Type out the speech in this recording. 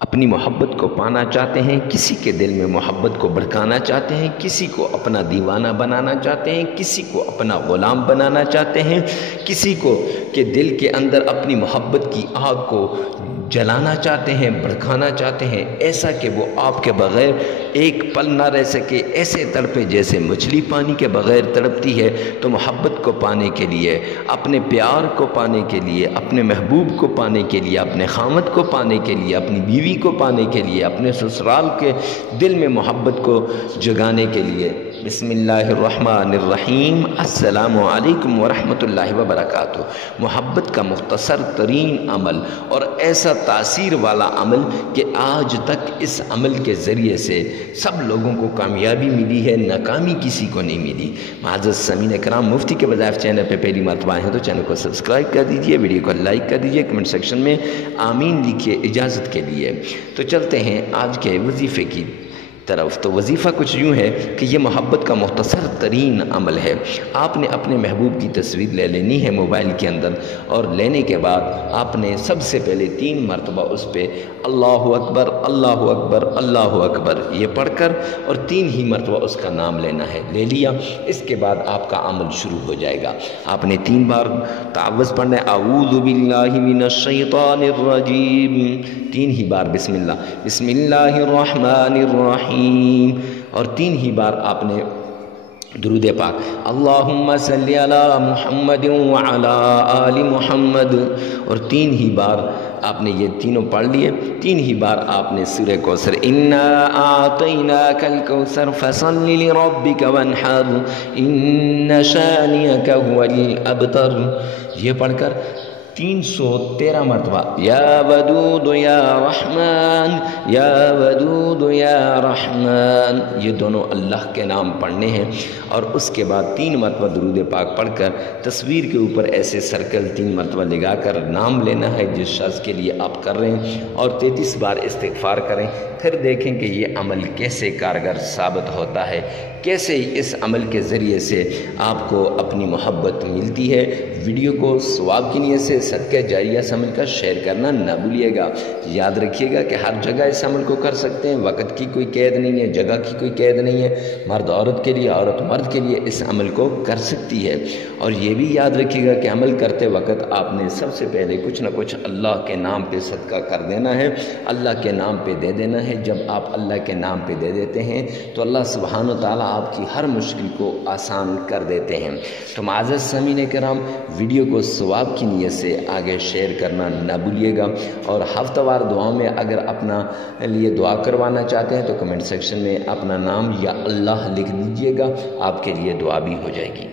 اپنی محبت کو پانا چاہتے ہیں، کسی کے دل میں محبت کو بھڑکانا چاہتے ہیں، کسی کو اپنا دیوانہ بنانا چاہتے ہیں، کسی کو اپنا غلام بنانا چاہتے ہیں، کسی کو کہ دل کے اندر اپنی محبت کی آگ کو جلانا چاہتے ہیں، بھڑکانا چاہتے ہیں، ایسا کہ وہ آپ کے بغیر ایک پل نہ رہ سکے، ایسے تڑپے جیسے مچھلی پانی کے بغیر تڑپتی ہے۔ تو محبت کو پانے کے لیے، اپنے پیار کو پانے کے لیے، اپنے محبوب کو پانے کے لیے، اپنے خامد کو پانے کے لیے، اپنی بیوی کو پانے کے لیے، اپنے سسرال کے دل میں محبت کو جگانے کے لیے، بسم اللہ الرحمن الرحیم، السلام علیکم ورحمۃ اللہ وبرکاتہ۔ محبت کا مختصر ترین عمل اور ایسا تاثیر والا عمل کہ آج تک اس عمل کے ذریعے سے سب لوگوں کو کامیابی ملی ہے، ناکامی کسی کو نہیں ملی۔ معزز سامعین کرام، مفتی کے وظائف چینل پہ پہلی مرتبہ آئے ہیں تو چینل کو سبسکرائب کر دیجئے، ویڈیو کو لائک کر دیجئے، کمنٹ سیکشن میں آمین لکھیے اجازت کے لیے۔ تو چلتے ہیں آج کے وظیفے کی طرف۔ تو وظیفہ کچھ یوں ہے کہ یہ محبت کا مختصر ترین عمل ہے۔ آپ نے اپنے محبوب کی تصویر لے لینی ہے موبائل کے اندر، اور لینے کے بعد آپ نے سب سے پہلے 3 مرتبہ اس پہ اللہ اکبر اللہ اکبر اللہ اکبر یہ پڑھ کر اور 3 ہی مرتبہ اس کا نام لینا ہے۔ لے لیا، اس کے بعد آپ کا عمل شروع ہو جائے گا۔ آپ نے 3 بار تعوذ پڑھنا ہے، اعوذ باللہ من الشیطان الرجیم، 3 ہی بار بسم اللہ الرحمن الرحیم، اور 3 ہی بار آپ نے درود پاک اللہم صلی علی محمد وعلی آل محمد، اور 3 ہی بار آپ نے یہ تینوں پڑھ لیے۔ 3 ہی بار آپ نے سورہ کوثر انا اعطیناک الکوثر فصل لربک وانحر ان شانئک هو الابتر یہ پڑھ کر 313 مرتبہ یا ودود یا رحمان یا ودود یا رحمان یہ دونوں اللہ کے نام پڑھنے ہیں، اور اس کے بعد 3 مرتبہ درود پاک پڑھ کر تصویر کے اوپر ایسے سرکل 3 مرتبہ لگا کر نام لینا ہے جس شخص کے لیے آپ کر رہے ہیں، اور 33 بار استغفار کریں۔ پھر دیکھیں کہ یہ عمل کیسے کارگر ثابت ہوتا ہے، کیسے اس عمل کے ذریعے سے آپ کو اپنی محبت ملتی ہے۔ ویڈیو کو ثواب کی نیت سے صدقہ جاریہ اس عمل کا شیئر کرنا نہ بھولیے گا۔ یاد رکھیے گا کہ ہر جگہ اس عمل کو کر سکتے ہیں، وقت کی کوئی قید نہیں ہے، جگہ کی کوئی قید نہیں ہے، مرد عورت کے لیے، عورت مرد کے لیے اس عمل کو کر سکتی ہے۔ اور یہ بھی یاد رکھیے گا کہ عمل کرتے وقت آپ نے سب سے پہلے کچھ نہ کچھ اللہ کے نام پہ صدقہ کر دینا ہے، اللہ کے نام پہ دے دینا ہے۔ جب آپ اللہ کے نام پہ دے دیتے ہیں تو اللہ سبحانہ وتعالی آپ کی ہر مشکل کو آسان کر دیتے ہیں۔ تو معزز سامعین کرام، ویڈیو کو ثواب کی نیت سے آگے شیئر کرنا نہ بھولیے گا، اور ہفتہ وار دعاؤں میں اگر اپنا لیے دعا کروانا چاہتے ہیں تو کمنٹ سیکشن میں اپنا نام یا اللہ لکھ دیجئے گا، آپ کے لیے دعا بھی ہو جائے گی۔